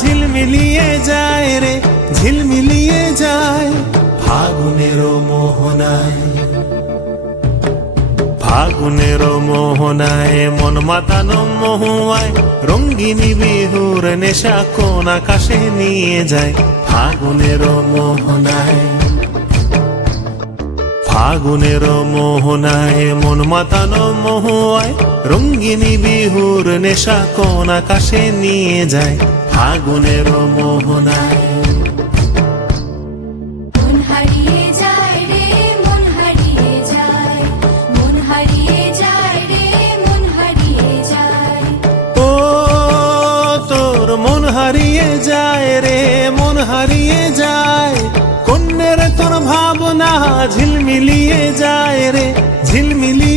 ঝিলমিলিয়ে যায় রে, ঝিলমিলিয়ে যায় ফাগুনের মোহনায়। ফাগুনের মোহনায় মন মাতানো মহুয়ায়, রঙ্গিনী বিহুর নেশা কোন আকাশে নিয়ে যায় ফাগুনের মোহনায়। ফাগুনের মোহনায় মন মাতানো মহুয়ায়, রঙ্গিনী বিহুর নেশা কোন আকাশে নিয়ে যায় ফাগুনের মোহনায়। মন হারিয়ে যায় রে, মন হারিয়ে যায় কন্যের তোর ভাবনা, ঝিলমিলিয়ে যায় রে, ঝিলমিলিয়ে